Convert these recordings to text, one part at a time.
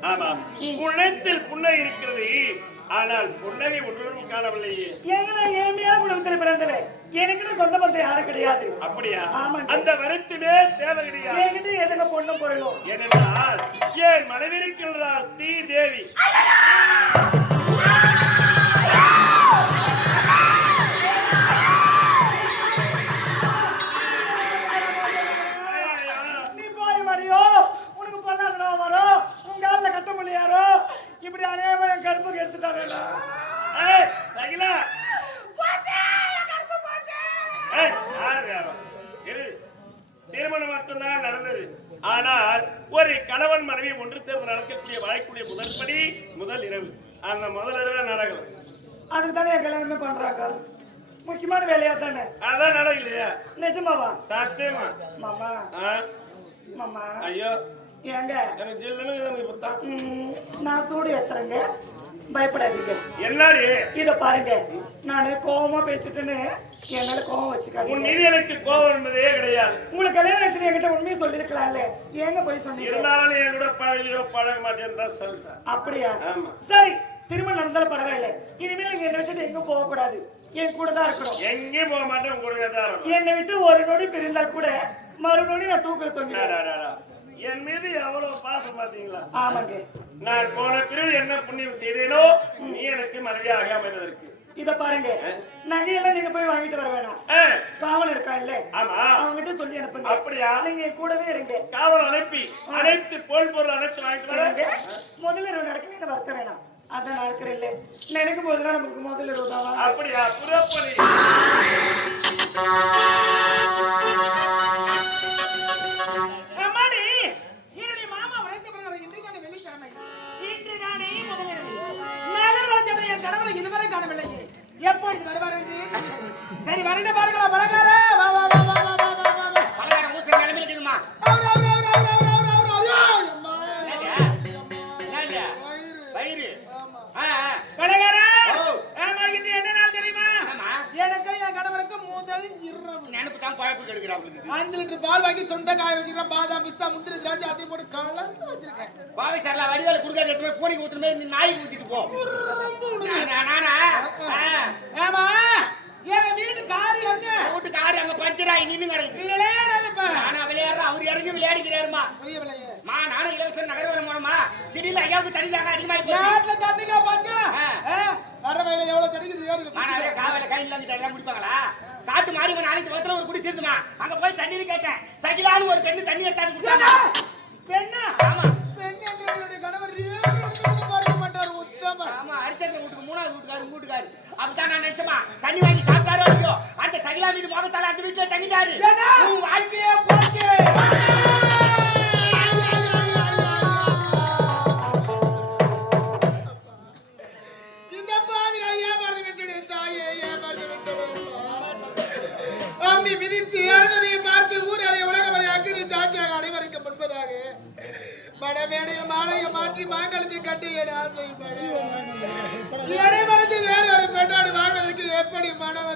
ஆமாம். குணத்தில் இருக்கிறது. ஆனால் புன்னகை ஒன்றும் காணவில்லையே. எங்களை ஏழ்மையான குடும்பத்தில் பிறந்தவன் எனக்குன்னு சொந்த பந்தம் யாரும் கிடையாது. அப்படியா. அந்த வருத்தமே தேவை கிடையாது என்கிட்ட எதுங்க பொண்ணும் பொருளும்? ஏனென்றால் என் மனைவி இருக்கின்றார் ஸ்ரீதேவி. இப்படி அநேகமா என் கருப்புக்கு எடுத்துட்டாங்க ஏய், சகிலா. திருமணம் மட்டும்தான் நடந்தது. ஆனால் ஒரு கணவன் மனைவி ஒன்று சேர்ந்து நடக்கக்கூடிய வாழக்கூடிய முதல் படி முதல் இரவு. அந்த முதல் இரவு நடக்கும் அதுக்கு தானே கல்யாணமே பண்றாங்க? முக்கியமான வேலையா தானே? அதான் நடக்கலையா நிஜமாவா? சத்தியமா. மாமா? மாமா. ஐயோ. ஏங்க? எனக்கு ஜில்லுன்னு எனக்கு நான் சூடு ஏத்துறேங்க. பயப்படாதீங்க. என்னடி? இத பாருங்க. நானு கோவமா பேசிட்டேன்னு என் மேல கோவம் உன் வச்சுக்காதீங்க மீது எனக்கு கோபம் என்பதே கிடையாது. உங்களுக்கு கல்யாணம் ஆச்சு என்கிட்ட உண்மையை சொல்லிருக்கலாம்ல ஏங்க போய் சொன்னீங்க? இருந்தாலும் என் கூட பழகியோ பழக மாட்டேன்னு தான் சொல்லிட்டேன். அப்படியா. சரி திருமணம் நடந்தாலும் பரவாயில்ல. இனிமேல் நீங்க என்னை விட்டுட்டு எங்க போக கூடாது. என் கூட தான் இருக்கணும். எங்கேயும் போக மாட்டேன் உன் கூடவே தான் இருக்கணும். என்னை விட்டு ஒரு நொடி பிரிந்தால் கூட மறு நொடி நான் தூக்கல டா, என் மீது எவ்வளவு பாசம் பாத்தீங்களா ஆமாங்க. நான் போன பிரிவில் என்ன புண்ணியம் செய்தேனோ நீ எனக்கு மனைவியாக அமைவதற்கு இத பாருங்க. நகையெல்லாம் நீங்க போய் வாங்கிட்டு வர வேணாம். காவல் இருக்கான்ல. ஆமா. அவங்ககிட்ட சொல்லி அனுப்புங்க. அப்படியா? நீங்க கூடவே இருங்க. காவல் அனுப்பி அனைத்து பொருள் பொருள் அனைத்து வாங்கிட்டு. வரேன் முதல்ல நடக்க என்ன வருத்த வேணாம். அதான் நான் இருக்கிறேன் நினைக்கும் போதுதான் நமக்கு முதல்ல அப்படியா? புறப்படி. பால் வாங்கி சொந்த காய வச்சிருக்கேன் பாதாம் பிஸ்தா முந்திரி திராட்சை அதையும் போட்டு கலந்து வச்சிருக்கேன். பாவை சார்ல வடிவேல குடுக்காத எடுத்து போய் பூனைக்கு ஊத்துற மாதிரி நீ நாய்க்கு ஊத்திட்டு போ. நான். ஆமா எங்க வீட்டு காரி எங்க? வீட்டு காரு அங்க பஞ்சராய் நின்னு கிடக்குது நானா விளையாடுறேன் அவர் இறங்கி விளையாடிக்கிறாருமா மா நானும் நகர்வரம் போனோமா திடீர்னு ஐயாவுக்கு தனி தாங்க அதிகமாகி போச்சு தண்ணிக்கா. வர வயல எவ்வளவு தண்ணிக்குது ஏறுது மானாவே காவல கையில் இல்லாம தண்ணி குடிப்பாங்களா காட்டு மாறி நாளைக்கு பக்கத்துல ஒரு குடி சேர்ந்துமா அங்க போய் தண்ணீர் கேட்டேன் சகிலான்னு ஒரு பெண்ணு தண்ணி எடுத்தாந்து ஏண்டா? கொடுத்தாங்க பெண்ணா ஆமா கணவர் பார்க்க மாட்டார் உத்தமர் ஆமா ஹரிச்சந்திரன் வீட்டுக்கு மூணாவது வீட்டுக்காரு வீட்டுக்காரு அப்பதான் நான் நினைச்சமா தண்ணி வாங்கி சாப்பிட்டாரோ இல்லையோ அந்த சகிலா மீது முகத்தால அந்த வீட்டுல தங்கிட்டாரு? உன் வாழ்க்கையே மாற்றி மாங்கலத்தை கட்டி என ஆசைப்படுவேன் எடை மறந்து வேறு ஒரு பெண்ணோடு வாழ்வதற்கு எப்படி மனம்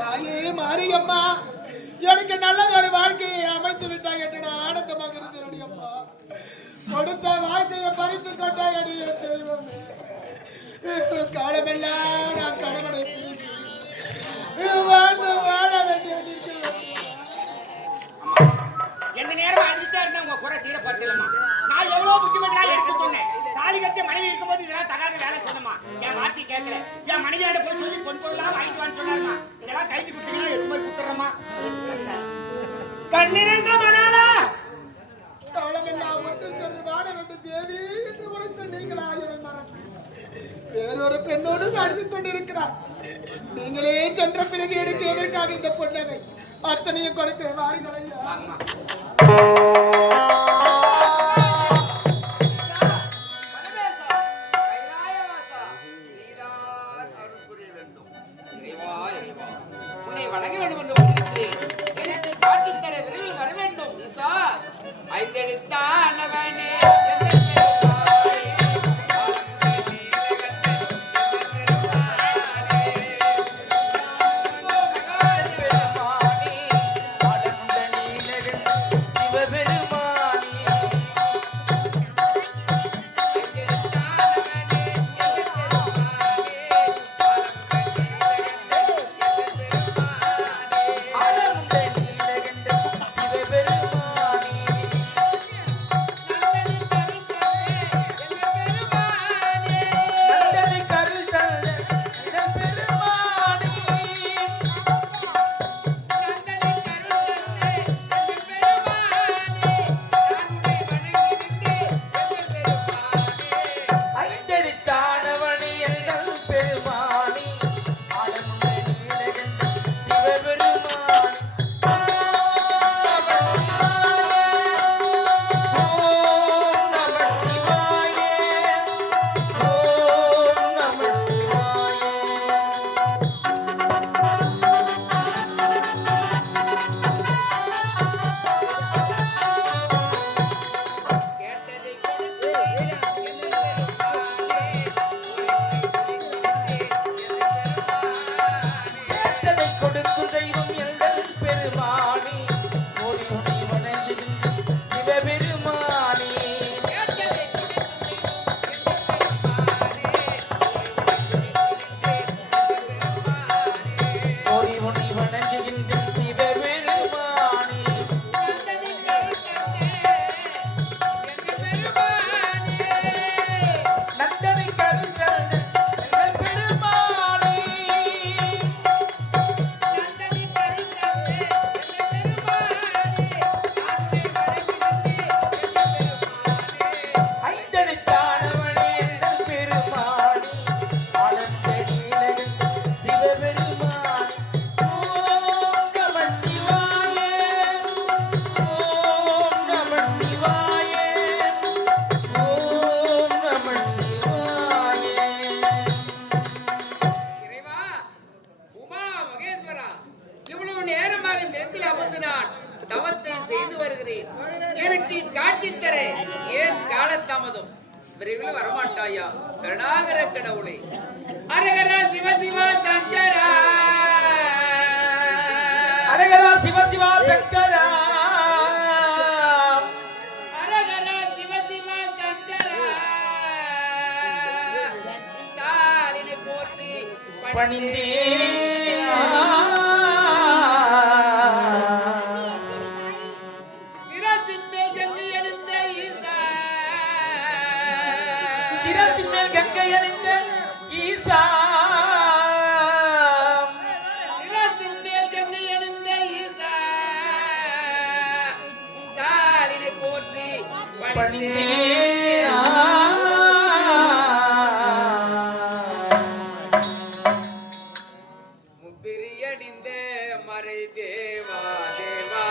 தாயே மாரியம்மா எனக்கு நல்லதொரு வாழ்க்கையை அமைத்து விட்டாய் என்று நான் ஆனந்தமாக இருந்தேன் அம்மா கொடுத்த வாழ்க்கையை பறித்து கொண்டாய் அடி தெய்வமே. காலமெல்லாம் நான் கணவனை வாழ்ந்து வாழ வேண்டிய எந்த நேரம் அடிச்சுட்டா இருந்தா உங்க குறை தீரப்படுத்தலம்மா நான் எவ்வளவு புத்திமட்டா எடுத்து சொன்னேன். தாலி கட்டிய மனைவி இருக்கும்போது இதெல்லாம் தகாத வேலை சொன்னமா என் மாத்தி கேட்கல. என் மனைவியாட போய் சொல்லி பொன் பொருளாம வாங்கிட்டு வான்னு சொன்னாருமா. இதெல்லாம் கைட்டு குட்டிங்களா எதுவுமே சுத்துறமா கண்ணிறைந்த மணாலா. வேறொரு பெண்ணோடு வாழ்ந்து கொண்டிருக்கிறார். நீங்களே சென்ற பிறகு எடுத்து எதற்காக இந்த பொண்ணவை அத்தனையும் கொடுத்து வாருங்களையா Thank you. பணிந்தே திரியடிந்த மறை தேவா தேவா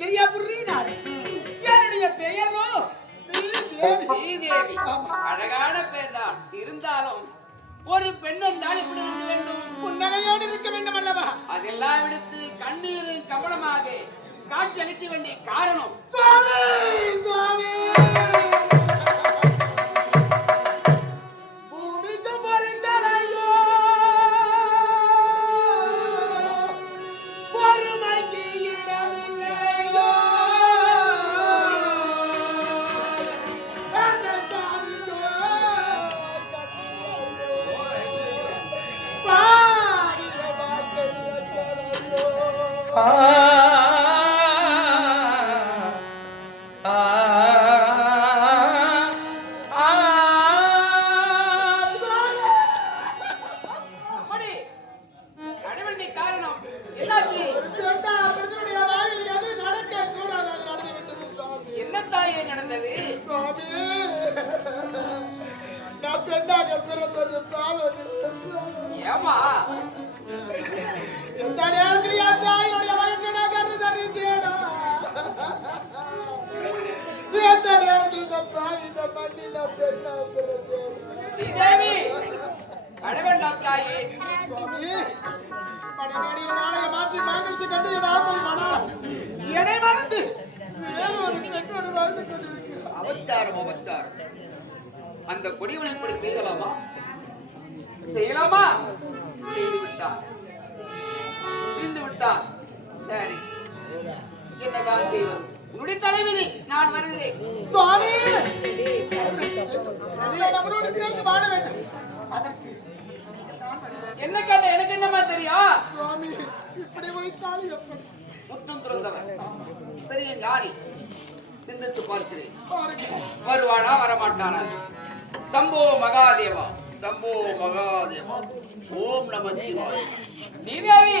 விஜயபுரி நாடு என்னுடைய பெயரோ? ஸ்ரீதேவி. அழகான பெயர் தான் இருந்தாலும் ஒரு பெண் என்றால் இப்படி இருக்க வேண்டும்? புன்னகையோடு இருக்க வேண்டும் அல்லவா அதெல்லாம் விடுத்து கண்ணீரின் கவனமாக காட்சியளிக்க வேண்டிய காரணம். சுவாமி! சுவாமி! Ah சுவாமி, மணிமேடையில் மாலையை மாற்றி மாங்கல்யத்தை கண்டு என் ஆசை மனம் என்னை மறந்து வேறு ஒரு பெண்ணோடு வாழ்ந்து கொண்டிருக்கிறார் அவச்சாரம் அவச்சாரம் அந்த கொடிவன் இப்படி செய்யலாமா? செய்யலாமா? செய்து விட்டார் இருந்து விட்டார் சரி. என்னதான் செய்வது? உன்னுடைய தலைவிதி நான் வருகிறேன். சுவாமி! நம்மளோடு சேர்ந்து வாழ அதற்கு என்ன கேட்ட எனக்கு என்னமா தெரியும்? சுவாமி இப்படி உழைத்தாலும் எப்படி முற்றும் துறந்தவர். பெரிய ஞானி. சிந்தித்து பார்க்கிறேன். வருவானா வரமாட்டானா? சம்போ மகாதேவா. சம்போ மகாதேவா. ஓம் நம நீதேவி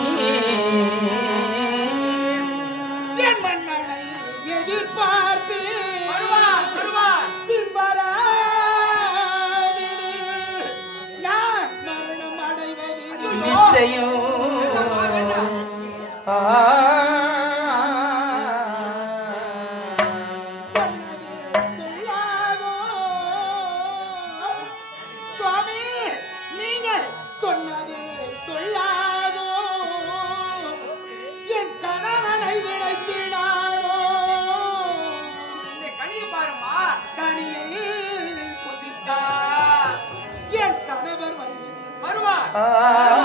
Ah.